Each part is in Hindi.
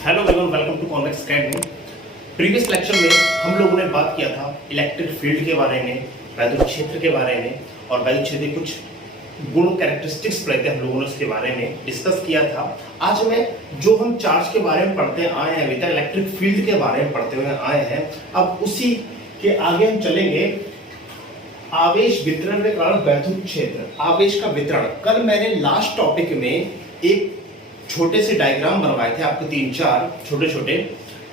Hello everyone, welcome to Convex Academy. Previous lecture में हम लोगों ने बात किया था इलेक्ट्रिक फील्ड के बारे में, वैद्युत क्षेत्र के बारे में और वैद्युत क्षेत्र के कुछ गुण कैरेक्टरिस्टिक्स पढ़े थे हम लोगों ने, उसके बारे में डिस्कस किया था। आज में जो हम चार्ज के बारे में पढ़ते आए हैं, अभी तक इलेक्ट्रिक फील्ड के बारे में पढ़ते हुए आए हैं, अब उसी के आगे हम चलेंगे। आवेश वितरण के कारण वैद्युत क्षेत्र, आवेश का वितरण। कल मैंने लास्ट टॉपिक में एक छोटे से डायग्राम बनवाए थे आपको, 3-4 छोटे छोटे,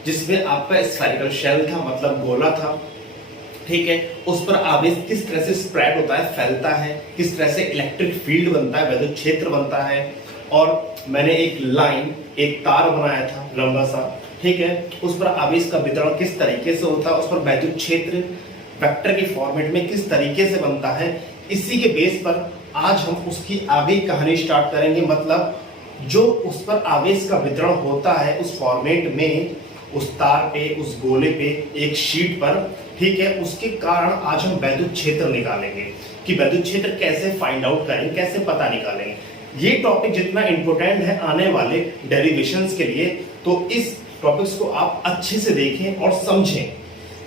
जिसमें आपका स्फेरिकल शेल था, मतलब गोला था, ठीक है। उस पर आवेश किस तरह से स्प्रेड होता है, फैलता है, किस तरह से इलेक्ट्रिक फील्ड बनता है, वैद्युत क्षेत्र बनता है। और मैंने एक लाइन, एक तार बनाया था लंबा सा, ठीक है। उस पर आवेश का वितरण किस तरीके से होता है, उस पर वैद्युत क्षेत्र वेक्टर के फॉर्मेट में किस तरीके से बनता है, इसी के बेस पर आज हम उसकी आगे कहानी स्टार्ट करेंगे। मतलब जो उस पर आवेश का वितरण होता है उस फॉर्मेट में, उस तार पे, उस गोले पे, एक शीट पर, ठीक है, उसके कारण आज हम वैद्युत क्षेत्र निकालेंगे कि वैद्युत क्षेत्र कैसे फाइंड आउट करेंगे, कैसे पता निकालेंगे। ये टॉपिक जितना इंपॉर्टेंट है आने वाले डेरिवेशंस के लिए, तो इस टॉपिक्स को आप अच्छे से देखें और समझें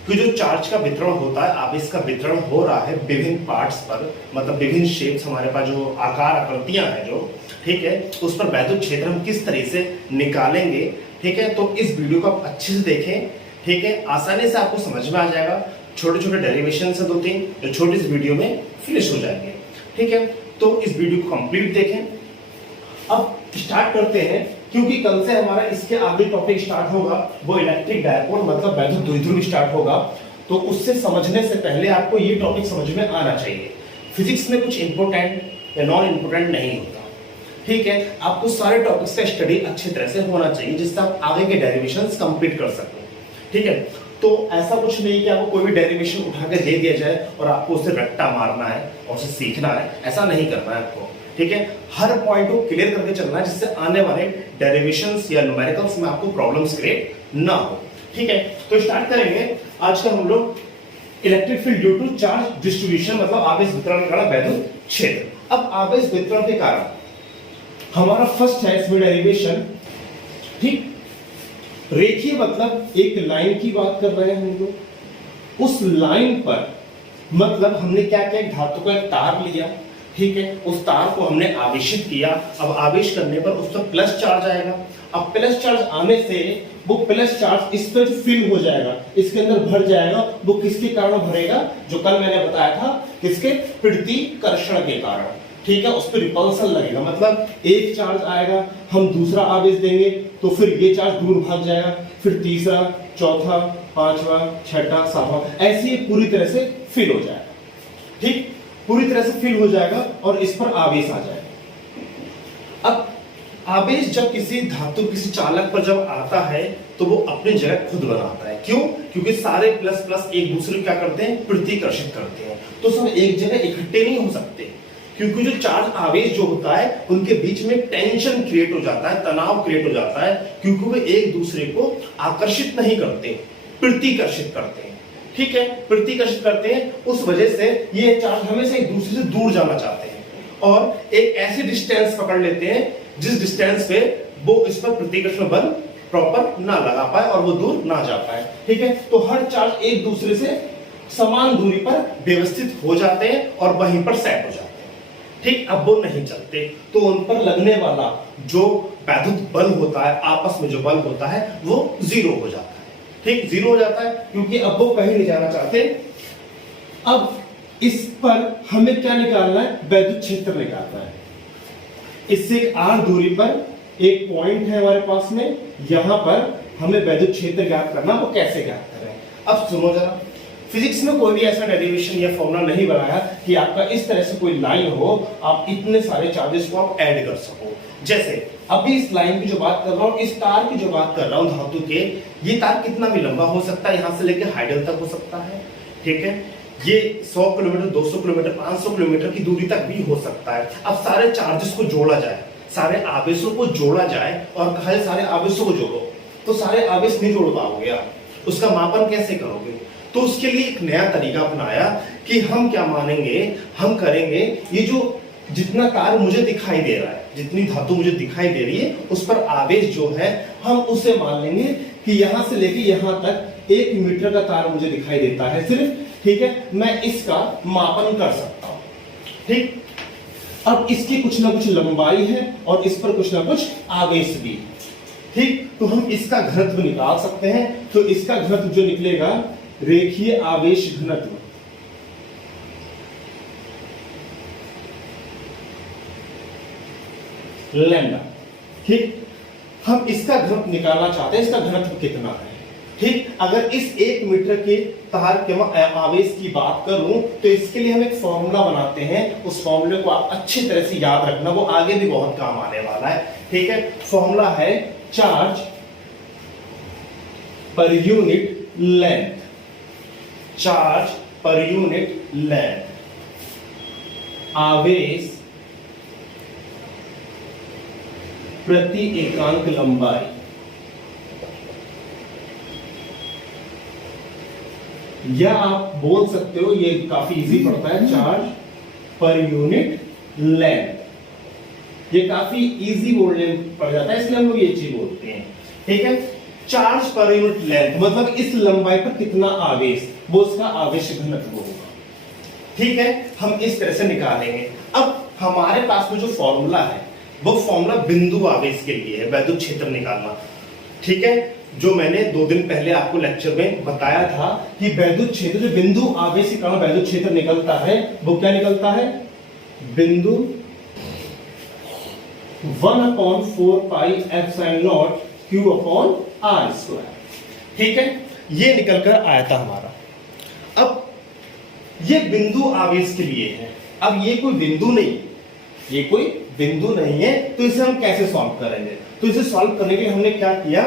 कि जो चार्ज का वितरण होता है, आवेश का वितरण हो रहा है विभिन्न पार्ट्स पर, मतलब विभिन्न शेप्स, हमारे पास जो आकार आकृतियां हैं जो, ठीक है, उस पर वैद्युत क्षेत्र हम किस तरह से निकालेंगे, ठीक है। तो इस वीडियो को आप अच्छे से देखें, ठीक है, आसानी से आपको समझ में आ जाएगा। छोटे छोटे डेरिवेशन से 2-3 जो छोटी इस वीडियो में फिनिश हो जाएंगे, ठीक है। तो इस वीडियो को कंप्लीट देखें। अब स्टार्ट करते हैं, क्योंकि कल से हमारा इसके आगे टॉपिक स्टार्ट होगा, वो इलेक्ट्रिक डायपोल मतलब वैद्युत द्विध्रुव स्टार्ट होगा। तो उससे समझने से पहले आपको ये टॉपिक समझ में आना चाहिए। फिजिक्स में कुछ इंपोर्टेंट या नॉन इंपोर्टेंट नहीं होता, ठीक है। आपको सारे टॉपिक्स का स्टडी अच्छी तरह से होना चाहिए, जिससे आप आगे के डेरिवेशंस कंप्लीट कर सकें, ठीक है। तो ऐसा कुछ नहीं कि आपको कोई भी डेरिवेशन उठा के दे दिया जाए और आपको उसे रट्टा मारना है और उसे सीखना है, ऐसा नहीं करना है आपको, ठीक है। हर पॉइंट को क्लियर करके चलना है, जिससे आने वाले डेरिवेशंस या न्यूमेरिकल्स में आपको प्रॉब्लम्स क्रिएट ना हो, ठीक है। तो स्टार्ट करेंगे आज का हम लोग electric field due to charge distribution, मतलब आवेश वितरण का वैद्युत क्षेत्र। अब आवेश वितरण के कारण हमारा फर्स्ट है इसमें डेरिवेशन, ठीक। रेखीय मतलब एक लाइन की बात कर रहे हैं हम लोग। उस लाइन पर मतलब हमने क्या किया, धातु का एक तार लिया, ठीक है, उस तार को हमने आवेशित किया। अब आवेश करने पर उस पर प्लस चार्ज आएगा। अब प्लस चार्ज आने से वो प्लस चार्ज इस पर फिल हो जाएगा, इसके अंदर भर जाएगा। वो किसके कारण भरेगा, जो कल मैंने बताया था, किसके, प्रतिकर्षण के कारण, ठीक है। उस पर रिपल्सन लगेगा, मतलब एक चार्ज आएगा, हम दूसरा आवेश देंगे तो फिर ये चार्ज दूर भाग जाएगा, फिर तीसरा, चौथा, पांचवा, छठा, सातवां, ऐसे ही पूरी तरह से फिल हो जाएगा, ठीक, पूरी तरह से फिल हो जाएगा और इस पर आवेश आ जाएगा। अब आवेश जब किसी धातु, किसी चालक पर जब आता है तो वो अपनी जगह खुद बनाता है। क्यों? क्योंकि सारे प्लस प्लस एक दूसरे को क्या करते हैं, प्रतिकर्षित करते हैं। तो सब एक जगह इकट्ठे नहीं हो सकते, क्योंकि जो चार्ज आवेश जो होता है उनके बीच में टेंशन क्रिएट हो जाता है, तनाव क्रिएट हो जाता है, क्योंकि वे एक दूसरे को आकर्षित नहीं करते, प्रतिकर्षित करते हैं, ठीक है, प्रतिकर्षित करते हैं। उस वजह से ये चार्ज हमेशा एक दूसरे से दूर जाना चाहते हैं और एक ऐसी डिस्टेंस पकड़ लेते हैं जिस डिस्टेंस पे वो इस पर प्रतिकर्षण बल प्रॉपर ना लगा पाए और वो दूर ना जा पाए, ठीक है। तो हर चार्ज एक दूसरे से समान दूरी पर व्यवस्थित हो जाते हैं और वहीं पर सेट हो जाते हैं, ठीक। अब वो नहीं चलते तो उन पर लगने वाला जो वैद्युत बल होता है, आपस में जो बल होता है, वो जीरो हो जाता है, ठीक, जीरो हो जाता है, क्योंकि अब वो कहीं नहीं जाना चाहते। अब इस पर हमें क्या निकालना है, वैद्युत क्षेत्र निकालना है। इससे एक r दूरी पर एक पॉइंट है हमारे पास में, यहां पर हमें वैद्युत क्षेत्र ज्ञात करना, वो कैसे ज्ञात करें। अब सुनो जरा, फिजिक्स में कोई भी ऐसा डेरिवेशन या फॉर्मूला नहीं बनाया कि आपका इस तरह से कोई लाइन हो, आप इतने सारे चार्जेस को आप ऐड कर सको। जैसे अभी इस लाइन की जो बात कर रहा हूं, इस तार की जो बात कर रहा हूं धातु के, ये तार कितना भी लंबा हो सकता है, यहां से लेकर हाइडल तक हो सकता है, ठीक है। ये 100 किलोमीटर, 200 किलोमीटर, 500 किलोमीटर की दूरी तक भी हो सकता है। अब सारे चार्जेस को जोड़ा जाए, सारे आवेशों को जोड़ा जाए और कहा जाए सारे आवेशों को जोड़ो, तो सारे आवेश नहीं जोड़ पाओगे आप, उसका मापन कैसे करोगे। तो उसके लिए एक नया तरीका अपनाया कि हम क्या मानेंगे, हम करेंगे ये जो जितना तार मुझे दिखाई दे रहा है, जितनी धातु मुझे दिखाई दे रही है, उस पर आवेश जो है हम उसे मान लेंगे कि यहां से लेके यहां तक 1 मीटर का तार मुझे दिखाई देता है सिर्फ, ठीक है। मैं इसका मापन कर सकता हूं, ठीक। अब इसकी कुछ ना कुछ लंबाई है और इस पर कुछ ना कुछ आवेश भी, ठीक। तो हम इसका घनत्व निकाल सकते हैं। तो इसका घनत्व जो निकलेगा, रेखीय आवेश घनत्व, लैम्डा, ठीक। हम इसका घनत्व निकालना चाहते हैं, इसका घनत्व कितना है, ठीक। अगर इस 1 मीटर के तार के आवेश की बात करूं तो इसके लिए हम एक फॉर्मूला बनाते हैं। उस फॉर्मूले को आप अच्छी तरह से याद रखना, वो आगे भी बहुत काम आने वाला है, ठीक है। फॉर्मूला है charge per unit length, charge per unit length, आवेश प्रति एकांक लंबाई। या आप बोल सकते हो, ये काफी इजी पड़ता है, चार्ज पर यूनिट लेंथ। ये काफी इजी बोलने पड़ जाता है, इसलिए हम लोग ये चीज बोलते हैं, ठीक है। चार्ज पर यूनिट लेंथ मतलब इस लंबाई पर कितना आवेश, वो उसका आवेश घनत्व होगा, ठीक है। हम इस तरह से निकालेंगे। अब हमारे पास में जो फॉर्मूला है वो फॉर्मूला बिंदु आवेश के लिए है, वैद्युत क्षेत्र निकालना, ठीक है। जो मैंने 2 दिन पहले आपको लेक्चर में बताया था कि वैद्युत क्षेत्र, जो बिंदु आवेश के कारण वैद्युत क्षेत्र निकलता है, वो क्या निकलता है, बिंदु 1/4 pi epsilon not Q upon R square, ठीक है। ये निकल कर आया था हमारा। अब ये बिंदु आवेश के लिए है। अब ये कोई बिंदु नहीं, ये कोई बिंदु नहीं है, तो इसे हम कैसे सॉल्व करेंगे? तो इसे सॉल्व करने के लिए हमने क्या किया,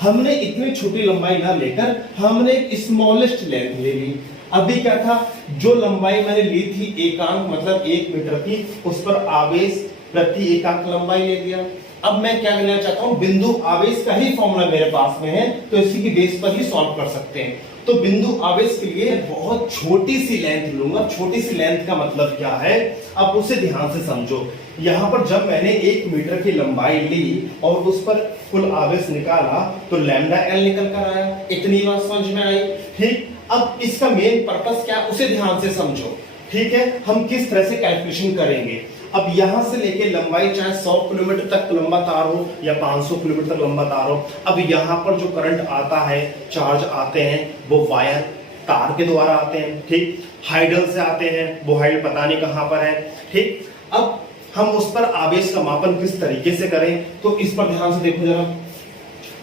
हमने इतनी छोटी लंबाई ना लेकर हमने एक स्मॉलेस्ट लेंथ ले ली। अभी क्या था, जो लंबाई मैंने ली थी एकांक मतलब 1 मीटर की, उस पर आवेश प्रति एकांक लंबाई ले दिया। अब मैं क्या लेना चाहता हूं, बिंदु आवेश का ही फॉर्मूला मेरे पास में है, तो इसी की बेस पर ही सॉल्व कर सकते हैं। तो बिंदु आवेश के लिए बहुत छोटी सी लेंथ लूंगा। छोटी सी लेंथ का मतलब क्या है, आप उसे ध्यान से समझो। यहां पर जब मैंने 1 मीटर की लंबाई ली और उस पर कुल आवेश निकाला तो लैम्डा एल निकल कर आया। इतनी बात समझ में आई, ठीक। अब इसका मेन पर्पस क्या, उसे ध्यान से समझो, ठीक है। हम किस तरह से कैलकुलेशन करेंगे। अब यहां से लेके लंबाई चाहे 100 किलोमीटर तक लंबा तार हो या 500 किलोमीटर तक लंबा तार हो, अब यहां पर जो करंट आता है, चार्ज आते हैं, वो वायर तार के द्वारा आते हैं, ठीक। हाइडल से आते हैं, वो हाइडल पता नहीं कहां पर है, ठीक। अब हम उस पर आवेश का मापन किस तरीके से करें, तो इस पर ध्यान से देखो जरा।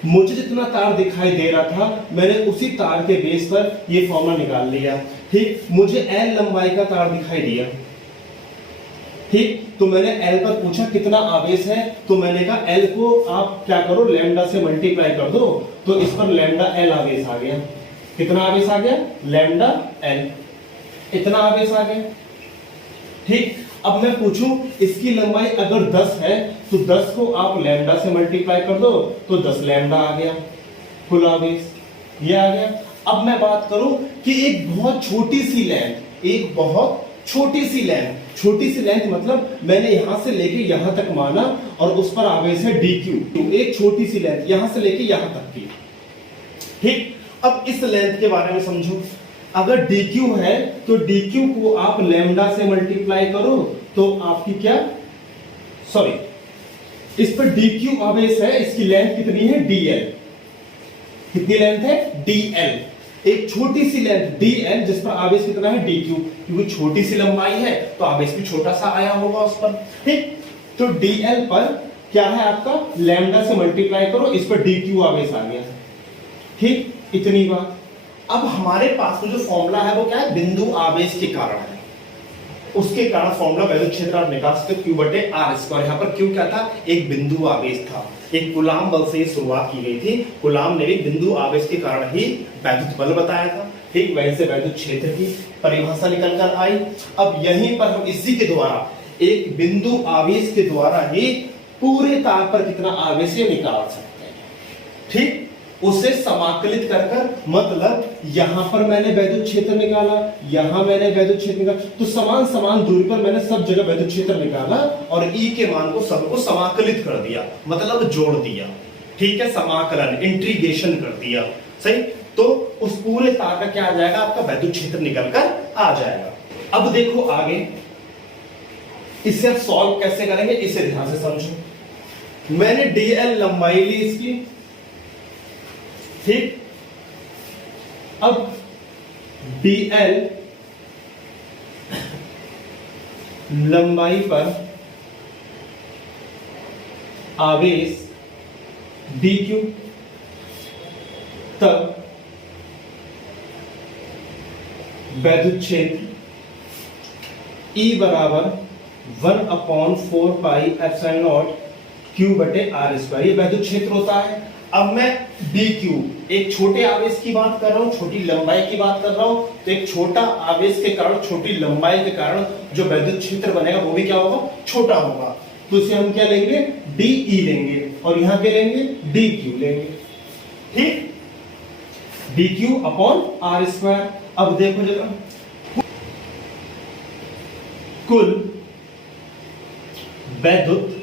मुझे जितना तार दिखाई दे रहा था, मैंने उसी तार के बेस पर ये फॉर्मूला निकाल लिया, ठीक। मुझे L लंबाई का तार दिखाई दिया, ठीक। तो मैंने L पर पूछा कितना आवेश है, तो मैंने कहा L को आप क्या करो, लैम्डा से मल्टीप्लाई कर दो, तो इस पर लैम्डा L आवेश आ गया। कितना आवेश आ गया, लैम्डा L, इतना आवेश आ गया, ठीक। अब मैं पूछूं इसकी लंबाई अगर 10 है तो 10 को आप लैम्डा से मल्टीप्लाई कर दो, तो 10 लैम्डा आ गया, कुल आवेश ये आ गया। अब मैं बात करूं कि एक बहुत छोटी सी लेंथ, एक बहुत छोटी सी लेंथ, छोटी सी लेंथ मतलब मैंने यहां से लेके यहां तक माना और उस पर आवेश है dq, एक छोटी सी लेंथ यहां से लेके यहां तक की, ठीक। अब इस लेंथ के बारे में समझो। अगर dq है तो dq को आप लैम्डा से मल्टीप्लाई करो तो आपकी क्या, सॉरी, इस पर dq आवेश है, इसकी लेंथ कितनी है, dl। कितनी लेंथ है, dl। एक छोटी सी लेंथ dl जिस पर आवेश कितना है, dq, क्योंकि छोटी सी लंबाई है तो आवेश भी छोटा सा आया होगा उस पर, ठीक। तो dl पर क्या है आपका, लैम्डा से मल्टीप्लाई करो, इस पर dq आवेश आ गया, ठीक। इतनी बात। अब हमारे पास में जो फॉर्मूला है वो क्या है, बिंदु आवेश के कारण है, उसके कारण फॉर्मूला वैद्युत क्षेत्र आप निकाल सकते हो Q/R²। यहाँ पर Q क्या था, एक बिंदु आवेश था, एक कूलाम बल से शुरुआत की गई थी। कूलाम ने भी बिंदु आवेश के कारण ही वैद्युत बल बताया था, ठीक। वहीं से वैद्युत क्षेत्र की परिभाषा निकल कर आई। अब यहीं पर हम इसी के द्वारा, एक बिंदु आवेश के द्वारा ही पूरे तार पर कितना आवेश निकाल सकते हैं, ठीक। उसे समाकलित कर कर, मतलब यहां पर मैंने वैद्युत क्षेत्र निकाला, यहां मैंने वैद्युत क्षेत्र निकाला, तो समान समान दूरी पर मैंने सब जगह वैद्युत क्षेत्र निकाला और E के मान को सबको समाकलित कर दिया, मतलब जोड़ दिया, ठीक है, समाकलन इंटीग्रेशन कर दिया, सही। तो उस पूरे तार का क्या आ जाएगा, आपका वैद्युत क्षेत्र निकल कर आ जाएगा। अब देखो आगे इसे आप सॉल्व कैसे करेंगे, इसे ध्यान से समझो। मैंने dl लंबाई ली इसकी, ठीक। अब dl लंबाई पर आवेश dq, तब वैद्युत क्षेत्र E बराबर 1/4πε0 Q/r², ये वैद्युत क्षेत्र होता है। अब मैं dq एक छोटे आवेश की बात कर रहा हूं, छोटी लंबाई की बात कर रहा हूं, तो एक छोटा आवेश के कारण, छोटी लंबाई के कारण जो वैद्युत क्षेत्र बनेगा वो भी क्या होगा, छोटा होगा। तो इसे हम क्या लेंगे, de लेंगे, और यहां क्या लेंगे, dq लेंगे, ठीक। dq/r²। अब देखो जरा, कुल वैद्युत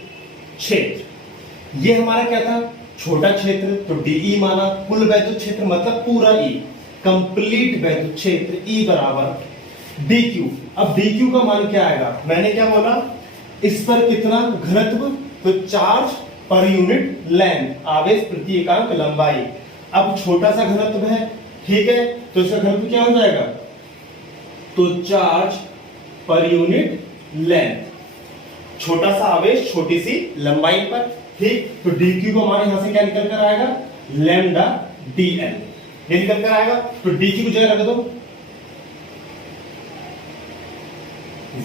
क्षेत्र, ये हमारा क्या था, छोटा क्षेत्र, तो dE माना। कुल वैद्युत क्षेत्र मतलब पूरा E, कंप्लीट वैद्युत क्षेत्र E बराबर dQ। अब dQ का मान क्या आएगा, मैंने क्या बोला, इस पर कितना घनत्व, तो चार्ज पर यूनिट लेंथ, आवेश प्रति एकांक लंबाई। अब छोटा सा घनत्व है, ठीक है, तो इसका घनत्व क्या हो जाएगा, तो चार्ज पर यूनिट लेंथ, छोटा सा आवेश छोटी सी लंबाई पर, ठीक। तो dq को हमारे यहां से क्या निकल कर आएगा, लैम्डा dl, ये निकल कर आएगा। तो dq को जगह रख दो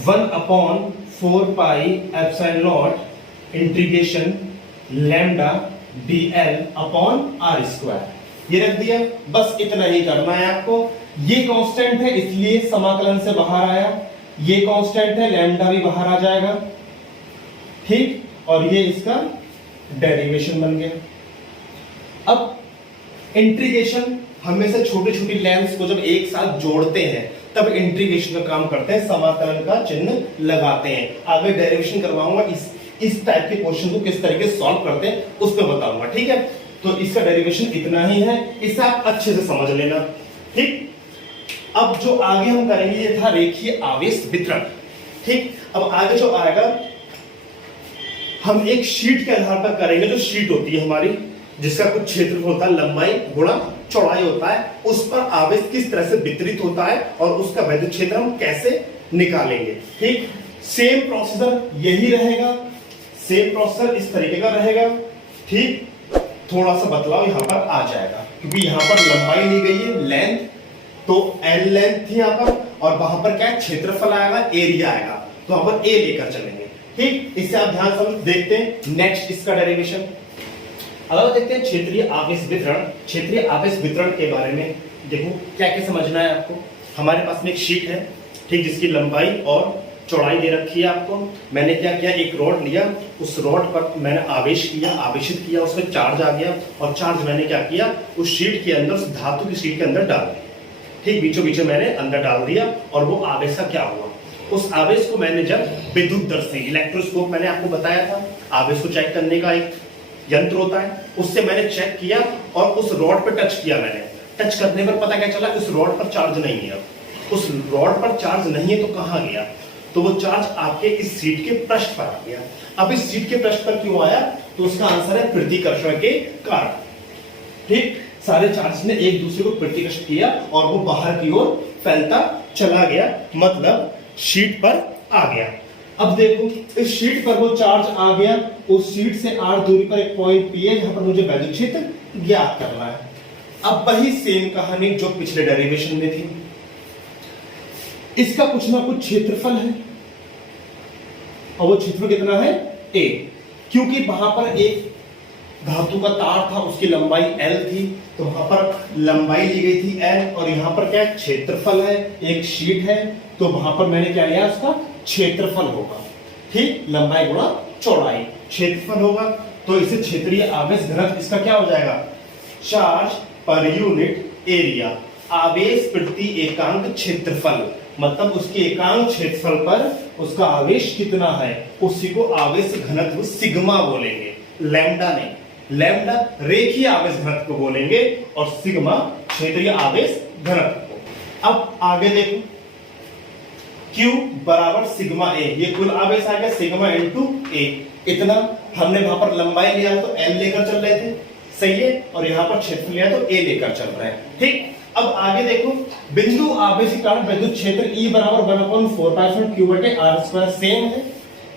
1/4πε0 इंटीग्रेशन लैम्डा dl/r², ये रख दिया। बस इतना ही करना है आपको। ये कांस्टेंट है इसलिए समाकलन से बाहर आया, ये कांस्टेंट है, लैम्डा भी बाहर आ जाएगा, ठीक। और ये इसका डेरिवेशन बन गया। अब इंटीग्रेशन हमेशा छोटी छोटी लेंथ्स को जब एक साथ जोड़ते हैं तब इंटीग्रेशन का काम करते हैं, समाकलन का चिन्ह लगाते हैं। आगे डेरिवेशन करवाऊंगा, इस टाइप के क्वेश्चन को किस तरीके से सॉल्व करते हैं उस पर बताऊंगा, ठीक है। तो इसका डेरिवेशन इतना ही है, इसे आप अच्छे से समझ लेना, ठीक। अब जो आगे हम करेंगे ये था रेखीय आवेश वितरण, ठीक। अब आगे जो आएगा हम एक शीट के आधार पर करेंगे, जो शीट होती है हमारी, जिसका कुछ क्षेत्र होता है, लंबाई गुणा चौड़ाई होता है, उस पर आवेश किस तरह से वितरित होता है और उसका वैद्युत क्षेत्र हम कैसे निकालेंगे, ठीक। सेम प्रोसीजर यही रहेगा, सेम प्रोसीजर इस तरीके का रहेगा, ठीक। थोड़ा सा बदलाव यहां पर आ जाएगा क्योंकि यहां पर लंबाई ली गई है लेंथ, तो L लेंथ थी यहां पर, और वहां पर क्या क्षेत्रफल आएगा, एरिया आएगा, तो वहां पर A लेकर चलेंगे, ठीक। इससे आप ध्यान से देखते हैं नेक्स्ट इसका डेरिवेशन। अब देखते हैं क्षेत्रीय आवेश वितरण। क्षेत्रीय आवेश वितरण के बारे में देखो क्या क्या समझना है आपको। हमारे पास में एक शीट है, ठीक, जिसकी लंबाई और चौड़ाई दे रखी है आपको। मैंने क्या किया, एक रॉड लिया, उस रॉड पर मैंने आवेश किया, आवेशित किया, उसमें चार्ज आ गया, और चार्ज मैंने क्या किया, उस शीट के अंदर, उस धातु की शीट के अंदर डाल दिया, ठीक, बीचों बीचों मैंने अंदर डाल दिया। और वो आवेश का क्या हुआ, उस आवेश को मैंने जब विद्युत दर से, इलेक्ट्रोस्कोप मैंने आपको बताया था, आवेश को चेक करने का एक यंत्र होता है, उससे मैंने चेक किया और उस रॉड पर टच किया। मैंने टच करने पर पता क्या चला, उस रॉड पर चार्ज नहीं है। उस रॉड पर चार्ज नहीं है तो कहां गया, तो वो चार्ज आपके इस सीट के पृष्ठ पर आ गया। अब इस सीट के पृष्ठ पर क्यों आया, तो उसका आंसर है प्रतिकर्षण के कारण, ठीक। सारे चार्ज ने एक दूसरे को प्रतिकर्षित किया और वो बाहर की ओर फैलता चला गया, मतलब शीट पर आ गया। अब देखो इस शीट पर वो चार्ज आ गया, उस शीट से r दूरी पर एक पॉइंट P है जहां पर मुझे वैद्युत क्षेत्र ज्ञात करना है। अब वही सेम कहानी जो पिछले डेरिवेशन में थी, इसका कुछ ना कुछ क्षेत्रफल है, और वो क्षेत्रफल कितना है, a, क्योंकि वहां पर एक धातु का तार था, उसकी लंबाई L थी, तो वहां पर लंबाई ली गई थी L, और यहां पर क्या क्षेत्रफल है, एक शीट है, तो वहां पर मैंने क्या लिया, उसका क्षेत्रफल होगा, ठीक, लंबाई गुणा चौड़ाई क्षेत्रफल होगा। तो इसे क्षेत्रीय आवेश घनत्व इसका क्या हो जाएगा, चार्ज पर यूनिट एरिया, आवेश प्रति एकांक क्षेत्रफल, मतलब उसके एकांक क्षेत्रफल पर उसका आवेश कितना है, उसी को आवेश घनत्व सिग्मा बोलेंगे, लैम्डा नहीं, लैम्डा रेखीय आवेश घनत्व को बोलेंगे और सिग्मा क्षेत्रीय आवेश घनत्व को। अब आगे देखो, Q बराबर सिग्मा ए, ये कुल आवेश आ गया सिग्मा इंटू ए। इतना हमने वहां पर लंबाई लिया तो L लेकर चल रहे थे, सही है, और यहां पर क्षेत्र लिया तो A लेकर चल रहे हैं, ठीक। अब आगे देखो, बिंदु आवेश के कारण विद्युत क्षेत्र E बराबर 1/4 Q बटे R स्क्वायर सेम है,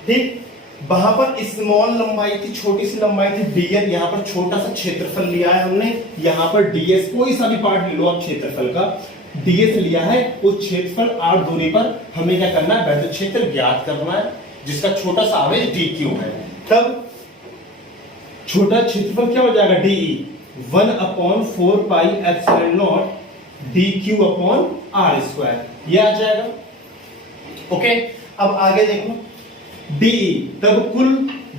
ठीक। वहां पर स्मॉल लंबाई थी, छोटी सी लंबाई थी dl, यहाँ पर छोटा सा क्षेत्रफल लिया है हमने, यहाँ पर ds, कोई सा भी पार्ट ले लो आप क्षेत्रफल का, ds लिया है, उस क्षेत्रफल r दूरी पर हमें क्या करना है, विद्युत क्षेत्र ज्ञात करना है, जिसका छोटा सा आवेश dq है। तब छोटा क्षेत्रफल क्या हो जाएगा, de 1/4 pi epsilon not dq upon r square, ये आ जाएगा, ओके। अब आगे देखो, de तब कुल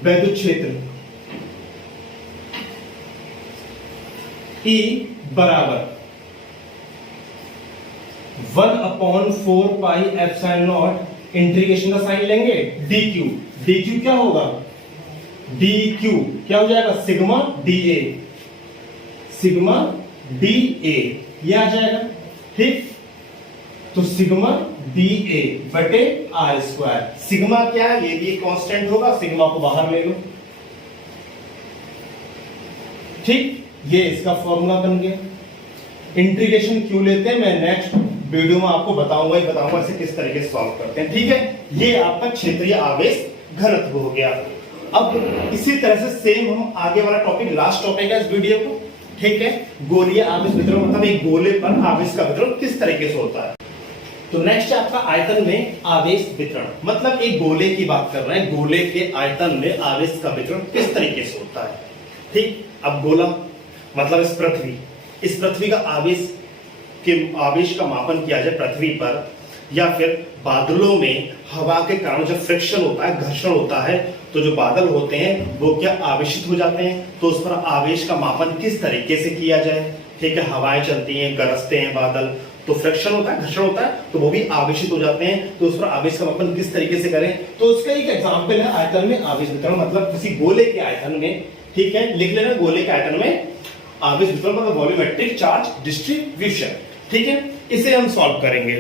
विद्युत क्षेत्र E बराबर 1/4 पाई एप्सिलॉन नॉट, इंटीग्रेशन का साइन लेंगे, dq क्या होगा, dq क्या हो जाएगा, सिग्मा dA, सिग्मा dA ये आ जाएगा, ठीक। तो सिग्मा dA बटे R स्क्वायर, सिग्मा क्या है, ये भी कांस्टेंट होगा, सिग्मा को बाहर ले लो, ठीक। ये इसका फॉर्मूला बन गया। इंटीग्रेशन क्यों लेते हैं, मैं नेक्स्ट वीडियो में आपको बताऊंगा इसे किस तरीके से सॉल्व करते हैं, ठीक है। ये आपका क्षेत्रीय आवेश घनत्व हो गया। अब इसी तरह से सेम हम आगे वाला टॉपिक, लास्ट टॉपिक है इस वीडियो को, ठीक है, गोलीय आवेश वितरण, मतलब एक गोले पर आवेश का वितरण किस तरीके से होता है। तो नेक्स्ट है आपका आयतन में आवेश वितरण, मतलब एक गोले की बात कर रहे हैं, गोले के आयतन में आवेश का वितरण किस तरीके से होता है, ठीक। अब गोला मतलब इस पृथ्वी का आवेश का मापन किया जाए पृथ्वी पर, या फिर बादलों में हवा के कारण जब फ्रिक्शन होता है, घर्षण होता है, तो जो बादल होते हैं वो क्या आवेशित हो जाते हैं, तो उस पर आवेश का मापन किस तरीके से किया जाए, ठीक है। हवाएं चलती हैं, गरजते हैं बादल, तो फ्रिक्शन होता है, घर्षण होता है, तो वो भी आवेशित हो जाते हैं, तो उस पर आवेश का मापन किस तरीके से करें, तो उसका एक एग्जांपल है आयतन में आवेश वितरण, मतलब किसी गोले के आयतन में, ठीक है, लिख लेना, गोले के आयतन में आवेश वितरण मतलब वॉल्यूमेट्रिक चार्ज डिस्ट्रीब्यूशन, ठीक है। इसे हम सॉल्व करेंगे।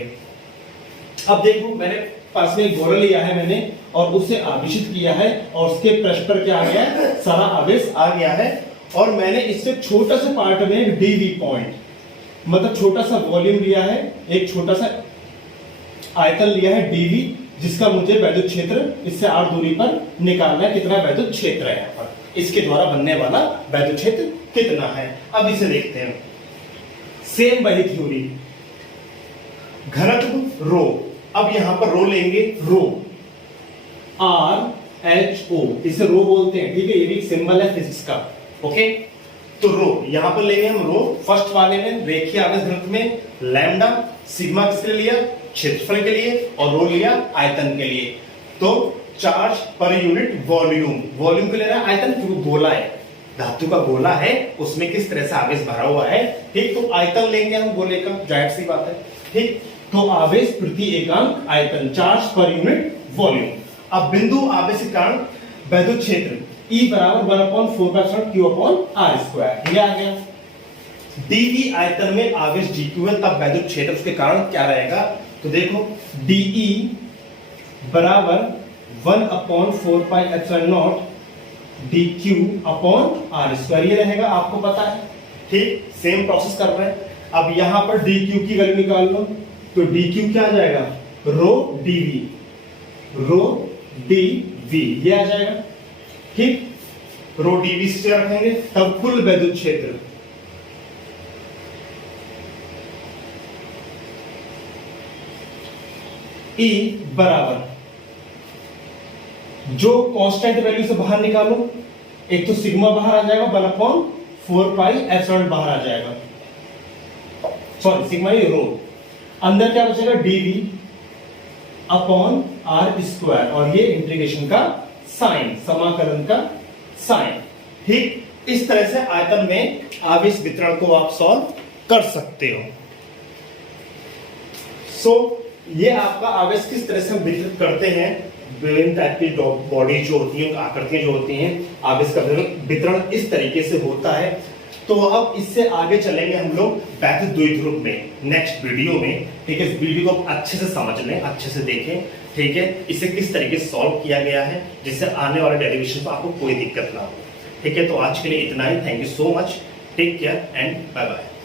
अब देखो, मैंने पास में एक गोला लिया है मैंने, और उसे आवेशित किया है, और उसके पृष्ठ पर क्या आ गया है, सारा आवेश आ गया है, और मैंने इससे छोटा सा पार्ट में एक डीवी पॉइंट, मतलब छोटा सा वॉल्यूम लिया है, एक छोटा सा आयतन लिया है डीवी, जिसका मुझे विद्युत क्षेत्र इससे r दूरी पर निकालना है, कितना विद्युत क्षेत्र है यहाँ पर, इसके द्वारा बनने वाला विद्युत क्षेत्र कितना है। अब इसे देखते हैं, सेम वही थ्योरी, घनत्व रो, अब यहां पर रो लेंगे, रो RHO, इसे रो बोलते हैं, ठीक है, ये भी एक सिंबल है फिजिक्स का, ओके। तो रो यहां पर लेंगे हम, रो फर्स्ट वाले में रेखीय आवेश घनत्व में लैम्डा, सिग्मा किसके लिए लिया, क्षेत्रफल के लिए, और रो लिया आयतन के लिए। तो charge per unit volume, volume के लिए रहा आयतन, क्योंकि गोला है, धातु का गोला है, उसमें किस तरह से आवेश भरा हुआ है, ठीक। तो आयतन लेंगे हम गोले का, जाहिर सी बात है, ठीक। तो आवेश प्रति एकांक आयतन, चार्ज पर यूनिट वॉल्यूम। अब बिंदु आवेश के कारण विद्युत क्षेत्र E बराबर 1/4 Q अपॉन R स्क्वायर, ये आ गया। dV आयतन में आवेश dQ है, तब विद्युत क्षेत्र उसके कारण क्या रहेगा, तो देखो dE बराबर 1/4 pi epsilon not dQ upon R square, ये रहेगा, आपको पता है, ठीक। सेम प्रोसेस कर रहे हैं। अब यहां पर dQ की वैल्यू निकाल लो, तो dQ क्या आ जाएगा, रो dV, ये आ जाएगा, ठीक। रो dV से रखेंगे, तब कुल विद्युत क्षेत्र E बराबर, जो कांस्टेंट वैल्यू से बाहर निकालो, एक तो सिग्मा बाहर आ जाएगा, 1/4 पाई एप्सिलॉन बाहर आ जाएगा, सॉरी सिग्मा ये रो, अंदर क्या बचेगा, dV अपॉन R स्क्वायर, और ये इंटीग्रेशन का साइन, समाकलन का साइन, ठीक। इस तरह से आयतन में आवेश वितरण को आप सॉल्व कर सकते हो। सो ये आपका आवेश किस तरह से हम वितरित करते हैं, विभिन्न टाइप की बॉडी जो होती है, आकृतियां जो होती हैं, अब इसका वितरण इस तरीके से होता है। तो अब इससे आगे चलेंगे हम लोग बैक द्विध्रुव में नेक्स्ट वीडियो में। ठीक है, इस वीडियो को अच्छे से समझ लें, अच्छे से देखें। ठीक है, इसे किस तरीके से सॉल्व किया गया है जिससे आने वाले डेरिवेशन में आपको कोई दिक्कत ना हो। ठीक है, तो आज के लिए इतना ही। Thank you so much, take care and bye bye.